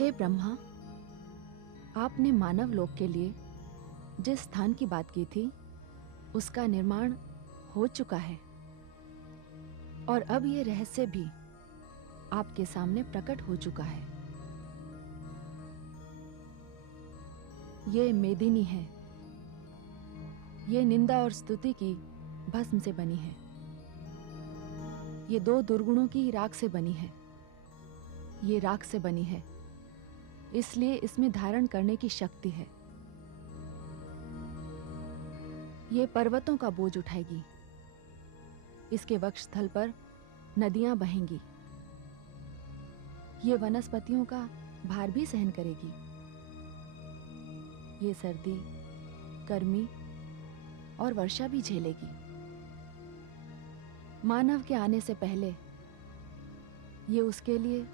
हे ब्रह्मा, आपने मानव लोक के लिए जिस स्थान की बात की थी उसका निर्माण हो चुका है और अब ये रहस्य भी आपके सामने प्रकट हो चुका है। ये मेदिनी है। ये निंदा और स्तुति की भस्म से बनी है। ये दो दुर्गुणों की राख से बनी है। ये राख से बनी है, इसलिए इसमें धारण करने की शक्ति है। ये पर्वतों का बोझ उठाएगी। इसके वक्षस्थल पर नदियां बहेंगी। ये वनस्पतियों का भार भी सहन करेगी। ये सर्दी, गर्मी और वर्षा भी झेलेगी। मानव के आने से पहले ये उसके लिए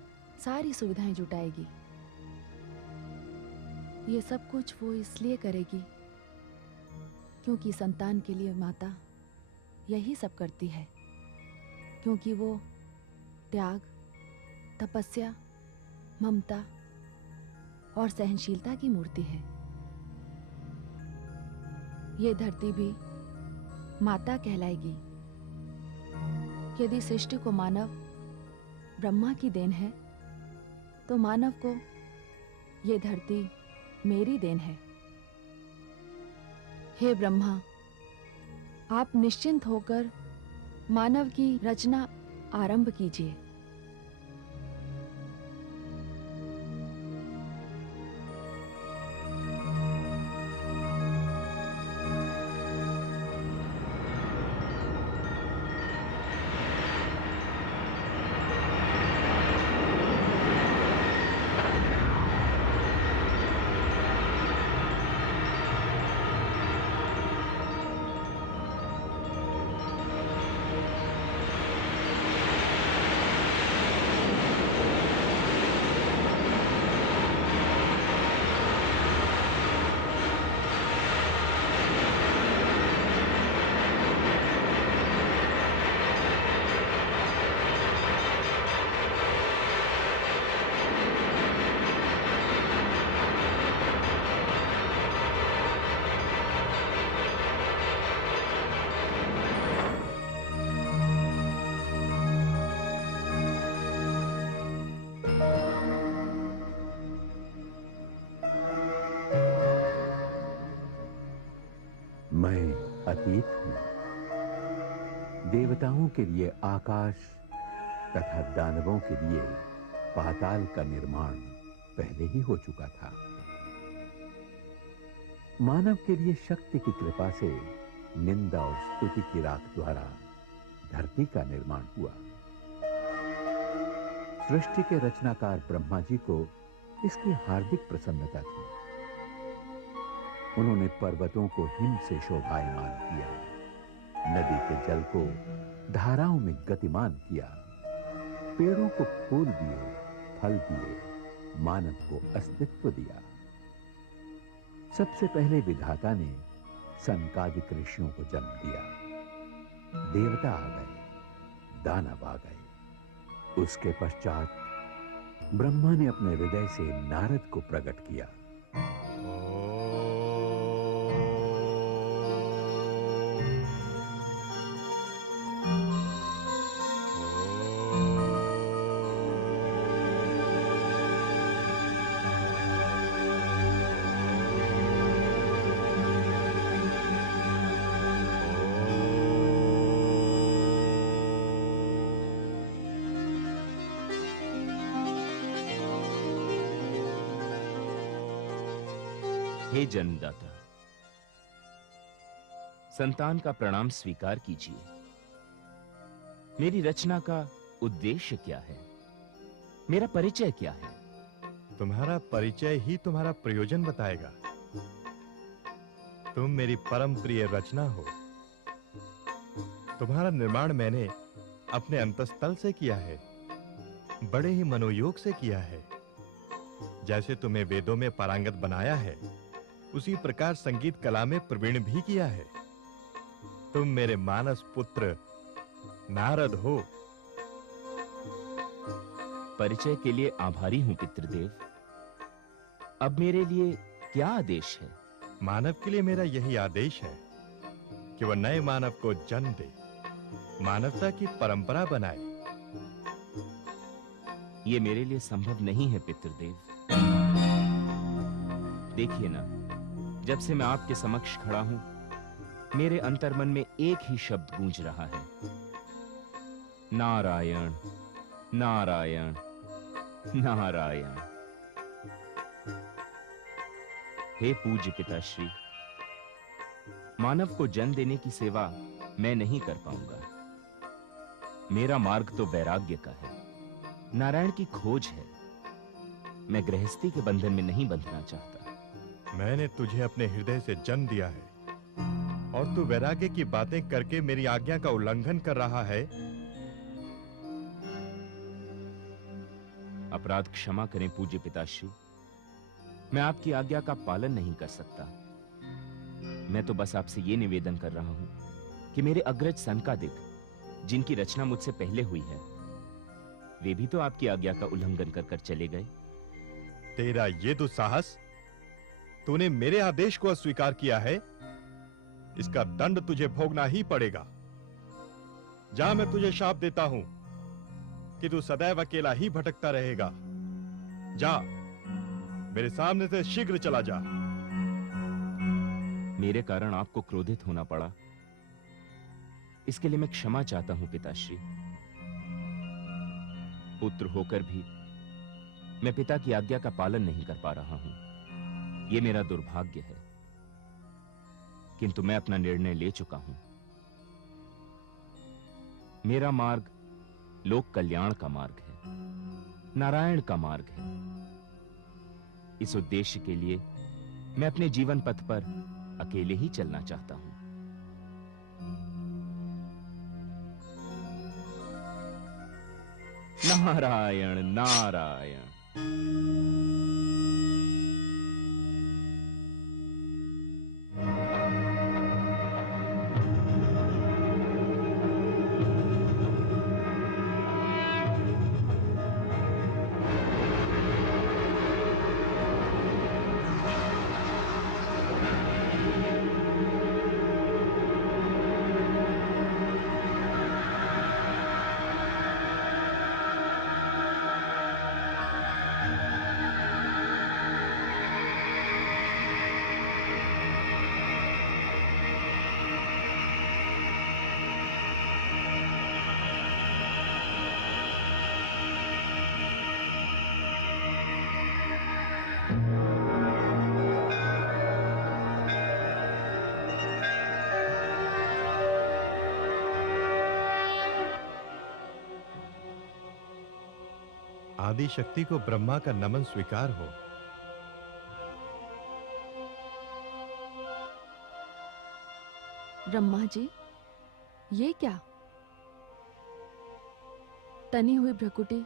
सारी सुविधाएं जुटाएगी। ये सब कुछ वो इसलिए करेगी क्योंकि संतान के लिए माता यही सब करती है, क्योंकि वो त्याग, तपस्या, ममता और सहनशीलता की मूर्ति है। ये धरती भी माता कहलाएगी। यदि सृष्टि को मानव ब्रह्मा की देन है, तो मानव को ये धरती मेरी देन है। हे ब्रह्मा, आप निश्चिंत होकर मानव की रचना आरंभ कीजिए। मैं अतीत हूं। देवताओं के लिए आकाश तथा दानवों के लिए पाताल का निर्माण पहले ही हो चुका था। मानव के लिए शक्ति की कृपा से निंदा और स्तुति की राख द्वारा धरती का निर्माण हुआ। सृष्टि के रचनाकार ब्रह्मा जी को इसकी हार्दिक प्रसन्नता थी। उन्होंने पर्वतों को हिम से शोभायमान किया, नदी के जल को धाराओं में गतिमान किया, पेड़ों को फूल दिए, फल दिए, मानव को अस्तित्व दिया। सबसे पहले विधाता ने सनकादिक ऋषियों को जन्म दिया। देवता आ गए, दानव आ गए। उसके पश्चात ब्रह्मा ने अपने हृदय से नारद को प्रकट किया। हे जन्मदाता, संतान का प्रणाम स्वीकार कीजिए। मेरी रचना का उद्देश्य क्या है? मेरा परिचय क्या है? तुम्हारा परिचय ही तुम्हारा प्रयोजन बताएगा। तुम मेरी परम प्रिय रचना हो। तुम्हारा निर्माण मैंने अपने अंतःस्थल से किया है, बड़े ही मनोयोग से किया है। जैसे तुम्हें वेदों में पारंगत बनाया है, उसी प्रकार संगीत कला में प्रवीण भी किया है। तुम मेरे मानस पुत्र नारद हो। परिचय के लिए आभारी हूं पितृदेव। अब मेरे लिए क्या आदेश है? मानव के लिए मेरा यही आदेश है कि वह नए मानव को जन्म दे, मानवता की परंपरा बनाए। ये मेरे लिए संभव नहीं है पितृदेव। देखिए ना, जब से मैं आपके समक्ष खड़ा हूं, मेरे अंतर्मन में एक ही शब्द गूंज रहा है, नारायण नारायण नारायण। हे पूज्य पिताश्री, मानव को जन्म देने की सेवा मैं नहीं कर पाऊंगा। मेरा मार्ग तो वैराग्य का है, नारायण की खोज है। मैं गृहस्थी के बंधन में नहीं बंधना चाहता। मैंने तुझे अपने हृदय से जन्म दिया है और तू वैराग्य की बातें करके मेरी आज्ञा का उल्लंघन कर रहा है। अपराध क्षमा करें पूज्य पिताश्री, मैं आपकी आज्ञा का पालन नहीं कर सकता। मैं तो बस आपसे ये निवेदन कर रहा हूं कि मेरे अग्रज सनकादिक, जिनकी रचना मुझसे पहले हुई है, वे भी तो आपकी आज्ञा का उल्लंघन कर कर चले गए। तेरा ये दुस्साहस, तूने मेरे आदेश को अस्वीकार किया है, इसका दंड तुझे भोगना ही पड़ेगा। जा, मैं तुझे शाप देता हूं कि तू सदैव अकेला ही भटकता रहेगा। जा, मेरे सामने से शीघ्र चला जा। मेरे कारण आपको क्रोधित होना पड़ा, इसके लिए मैं क्षमा चाहता हूं पिताश्री। पुत्र होकर भी मैं पिता की आज्ञा का पालन नहीं कर पा रहा हूं। यह मेरा दुर्भाग्य है, किंतु मैं अपना निर्णय ले चुका हूं। मेरा मार्ग लोक कल्याण का मार्ग है, नारायण का मार्ग है। इस उद्देश्य के लिए मैं अपने जीवन पथ पर अकेले ही चलना चाहता हूं। नारायण नारायण। आदि शक्ति को ब्रह्मा का नमन स्वीकार हो। ब्रह्मा जी, ये क्या? तनी हुई भ्रकुटी,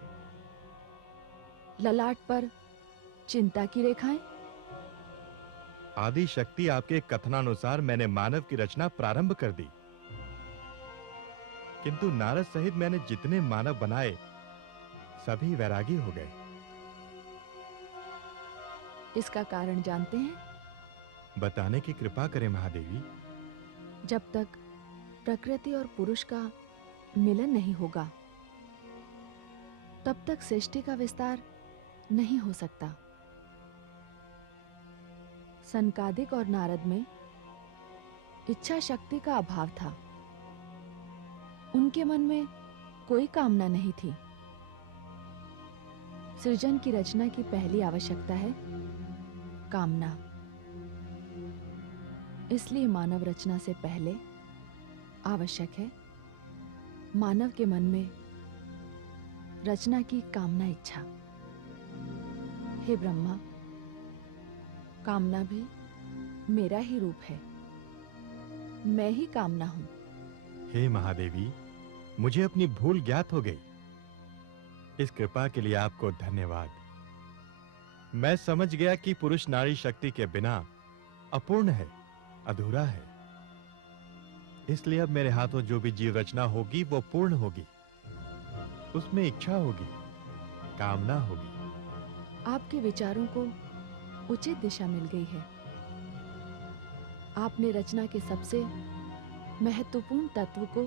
ललाट पर चिंता की रेखाएं। आदि शक्ति, आपके कथनानुसार मैंने मानव की रचना प्रारंभ कर दी, किंतु नारद सहित मैंने जितने मानव बनाए सभी वैरागी हो गए। इसका कारण जानते हैं? बताने की कृपा करें महादेवी। जब तक प्रकृति और पुरुष का मिलन नहीं होगा, तब तक सृष्टि का विस्तार नहीं हो सकता। सनकादिक और नारद में इच्छा शक्ति का अभाव था। उनके मन में कोई कामना नहीं थी। सृजन की रचना की पहली आवश्यकता है कामना। इसलिए मानव रचना से पहले आवश्यक है मानव के मन में रचना की कामना इच्छा। हे ब्रह्मा, कामना भी मेरा ही रूप है। मैं ही कामना हूं। हे महादेवी, मुझे अपनी भूल ज्ञात हो गई। इस कृपा के लिए आपको धन्यवाद। मैं समझ गया कि पुरुष नारी शक्ति के बिना अपूर्ण है, अधूरा है। इसलिए अब मेरे हाथों जो भी जीव रचना होगी वो पूर्ण होगी। उसमें इच्छा होगी, कामना होगी। आपके विचारों को उचित दिशा मिल गई है। आपने रचना के सबसे महत्वपूर्ण तत्व को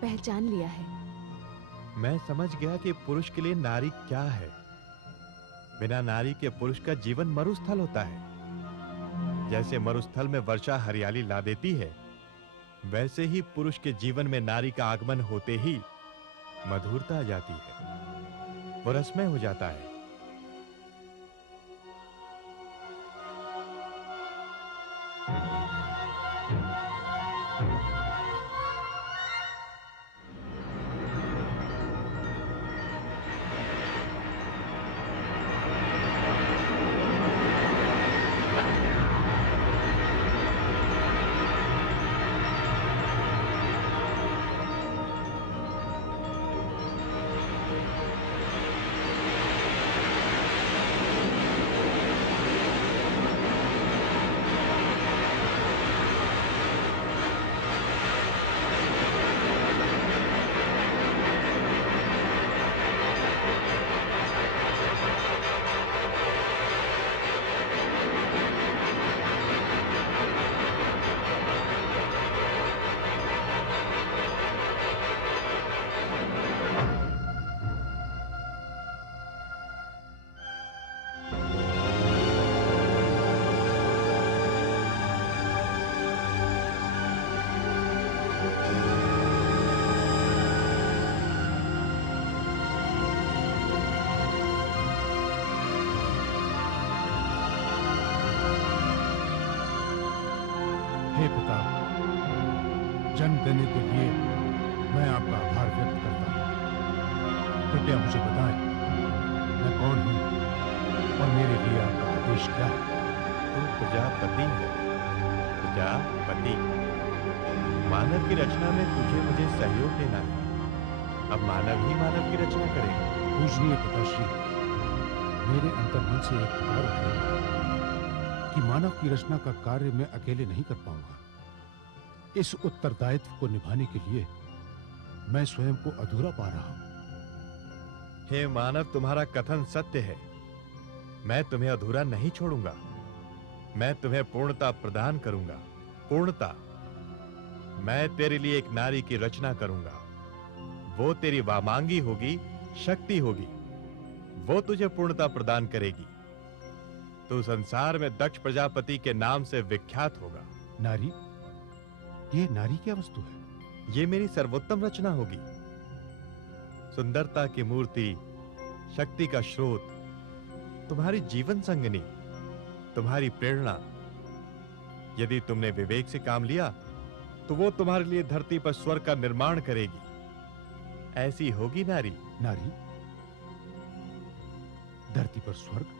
पहचान लिया है। मैं समझ गया कि पुरुष के लिए नारी क्या है। बिना नारी के पुरुष का जीवन मरुस्थल होता है। जैसे मरुस्थल में वर्षा हरियाली ला देती है, वैसे ही पुरुष के जीवन में नारी का आगमन होते ही मधुरता आ जाती है, वो रसमय हो जाता है। हे पिता, जन्म देने के लिए मैं आपका आभार व्यक्त करता हूँ। कृपया मुझे बताएं, मैं कौन हूँ और मेरे लिए आपका आदेश क्या है? तू प्रजापति है, प्रजापति। मानव की रचना में तुझे मुझे सहयोग देना है। अब मानव ही मानव की रचना करेगा। पूजनीय पिताश्री, मेरे अंतर्मन से एक पुकार उठ रही है कि मानव की रचना का कार्य मैं अकेले नहीं कर पाऊंगा। इस उत्तरदायित्व को निभाने के लिए मैं स्वयं को अधूरा पा रहा हूं। हे मानव, तुम्हारा कथन सत्य है। मैं तुम्हें अधूरा नहीं छोड़ूंगा। मैं तुम्हें पूर्णता प्रदान करूंगा। पूर्णता। मैं तेरे लिए एक नारी की रचना करूंगा। वो तेरी वामांगी होगी, शक्ति होगी। वो तुझे पूर्णता प्रदान करेगी। तू संसार में दक्ष प्रजापति के नाम से विख्यात होगा। नारी? ये नारी क्या वस्तु है? ये मेरी सर्वोत्तम रचना होगी। सुंदरता की मूर्ति, शक्ति का स्रोत, तुम्हारी जीवन संगनी, तुम्हारी प्रेरणा। यदि तुमने विवेक से काम लिया तो वो तुम्हारे लिए धरती पर स्वर्ग का निर्माण करेगी। ऐसी होगी नारी। नारी? धरती पर स्वर्ग?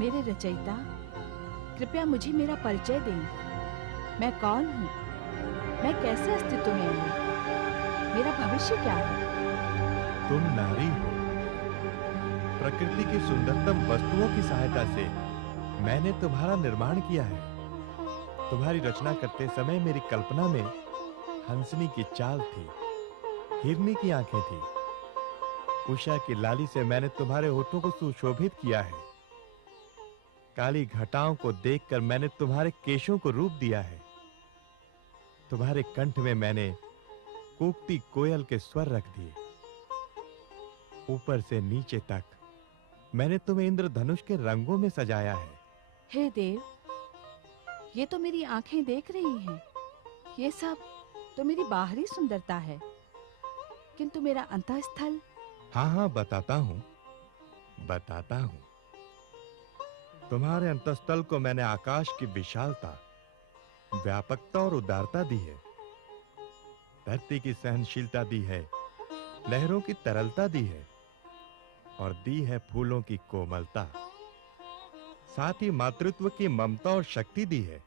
मेरे रचयिता, कृपया मुझे मेरा परिचय दें। मैं कौन हूँ? मैं कैसे अस्तित्व में हूँ? मेरा भविष्य क्या है? तुम नारी हो। प्रकृति की सुंदरतम वस्तुओं की सहायता से मैंने तुम्हारा निर्माण किया है। तुम्हारी रचना करते समय मेरी कल्पना में हंसनी की चाल थी, हिरनी की आंखें थी। उषा की लाली से मैंने तुम्हारे होठों को सुशोभित किया है। काली घटाओं को देखकर मैंने तुम्हारे केशों को रूप दिया है। तुम्हारे कंठ में मैंने कूकती कोयल के स्वर रख दिए। ऊपर से नीचे तक मैंने तुम्हें इंद्रधनुष के रंगों में सजाया है। हे देव, ये तो मेरी आंखें देख रही हैं। ये सब तो मेरी बाहरी सुंदरता है, किंतु मेरा अंतःस्थल। हाँ, बताता हूं। तुम्हारे अंतःस्थल को मैंने आकाश की विशालता, व्यापकता और उदारता दी है। धरती की सहनशीलता दी है लहरों की तरलता दी है और दी है फूलों की कोमलता। साथ ही मातृत्व की ममता और शक्ति दी है।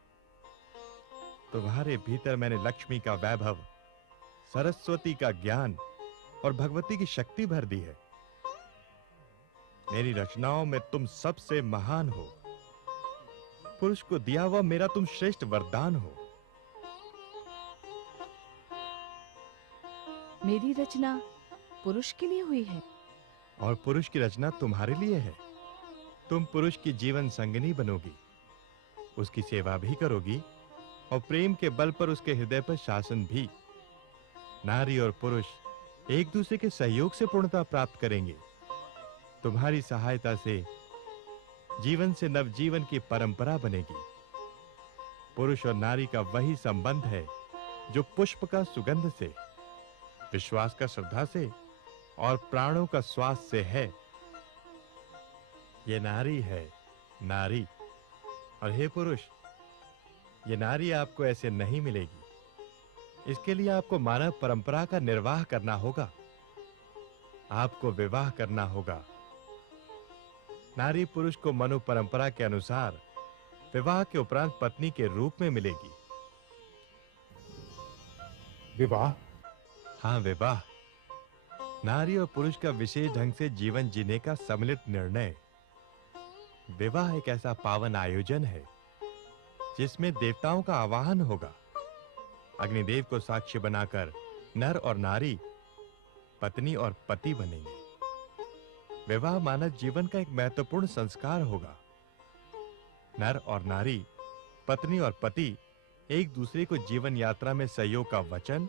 तुम्हारे भीतर मैंने लक्ष्मी का वैभव, सरस्वती का ज्ञान और भगवती की शक्ति भर दी है। मेरी रचनाओं में तुम सबसे महान हो। पुरुष को दिया हुआ मेरा तुम श्रेष्ठ वरदान हो। मेरी रचना पुरुष के लिए हुई है और पुरुष की रचना तुम्हारे लिए है। तुम पुरुष की जीवन संगिनी बनोगी, उसकी सेवा भी करोगी और प्रेम के बल पर उसके हृदय पर शासन भी। नारी और पुरुष एक दूसरे के सहयोग से पूर्णता प्राप्त करेंगे। तुम्हारी सहायता से जीवन से नवजीवन की परंपरा बनेगी। पुरुष और नारी का वही संबंध है जो पुष्प का सुगंध से, विश्वास का श्रद्धा से और प्राणों का श्वास से है। ये नारी है, नारी। और हे पुरुष, ये नारी आपको ऐसे नहीं मिलेगी। इसके लिए आपको मानव परंपरा का निर्वाह करना होगा। आपको विवाह करना होगा। नारी पुरुष को मनु परंपरा के अनुसार विवाह के उपरांत पत्नी के रूप में मिलेगी। विवाह? हाँ, विवाह। नारी और पुरुष का विशेष ढंग से जीवन जीने का सम्मिलित निर्णय। विवाह एक ऐसा पावन आयोजन है जिसमें देवताओं का आवाहन होगा। अग्निदेव को साक्ष्य बनाकर नर और नारी पत्नी और पति बनेंगे। विवाह मानव जीवन का एक महत्वपूर्ण संस्कार होगा। नर और नारी, पत्नी और पति एक दूसरे को जीवन यात्रा में सहयोग का वचन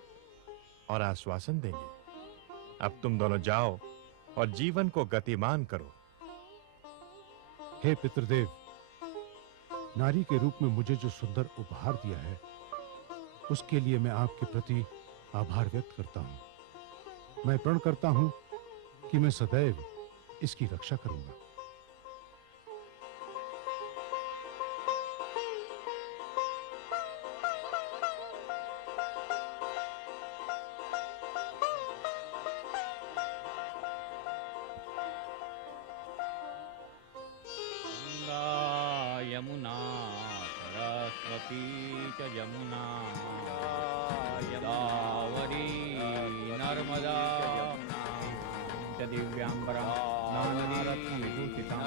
और आश्वासन देंगे। अब तुम दोनों जाओ और जीवन को गतिमान करो। हे पितृदेव, नारी के रूप में मुझे जो सुंदर उपहार दिया है उसके लिए मैं आपके प्रति आभार व्यक्त करता हूं। मैं प्रण करता हूं कि मैं सदैव इसकी रक्षा करूंगा। यमुना सरस्वती च यमुना गोदावरी नर्मदा च दिव्यांबरा नानारत्नविभूषितं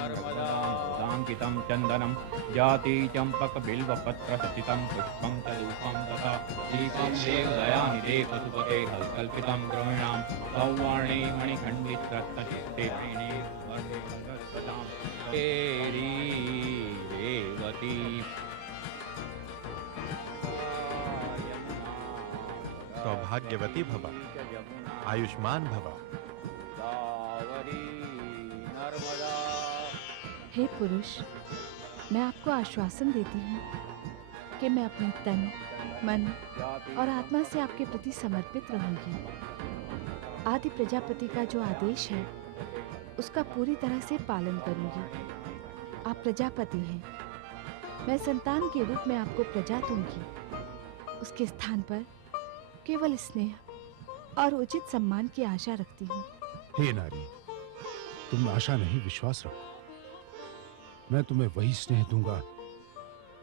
चन्दनं जाति चंपक बिल्वपत्र सचितं पुष्पं च धूपं तथा दीपं देवदयानिधे पशुपते कल्पितं गृहिणां सौवर्णे मणिखण्डितरत्नचित्ते तेरी रेवती सौभाग्यवती भव, आयुष्मान भव। हे पुरुष, मैं आपको आश्वासन देती हूँ कि मैं अपने तन, मन और आत्मा से आपके प्रति समर्पित रहूंगी। आदि प्रजापति का जो आदेश है उसका पूरी तरह से पालन करूंगी। आप प्रजापति हैं, मैं संतान के रूप में आपको प्रजा दूंगी। उसके स्थान पर केवल स्नेह और उचित सम्मान की आशा रखती हूँ। हे नारी, तुम आशा नहीं, विश्वास रखो। मैं तुम्हें वही स्नेह दूंगा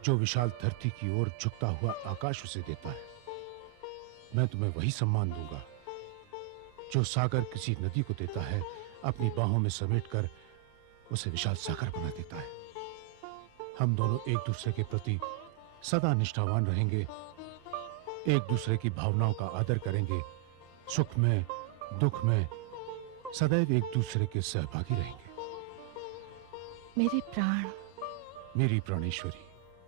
जो विशाल धरती की ओर झुकता हुआ आकाश उसे देता है। मैं तुम्हें वही सम्मान दूंगा जो सागर किसी नदी को देता है, अपनी बाहों में समेटकर उसे विशाल सागर बना देता है। हम दोनों एक दूसरे के प्रति सदा निष्ठावान रहेंगे, एक दूसरे की भावनाओं का आदर करेंगे, सुख में दुख में सदैव एक दूसरे के सहभागी रहेंगे। मेरे प्राण, मेरी प्राणेश्वरी।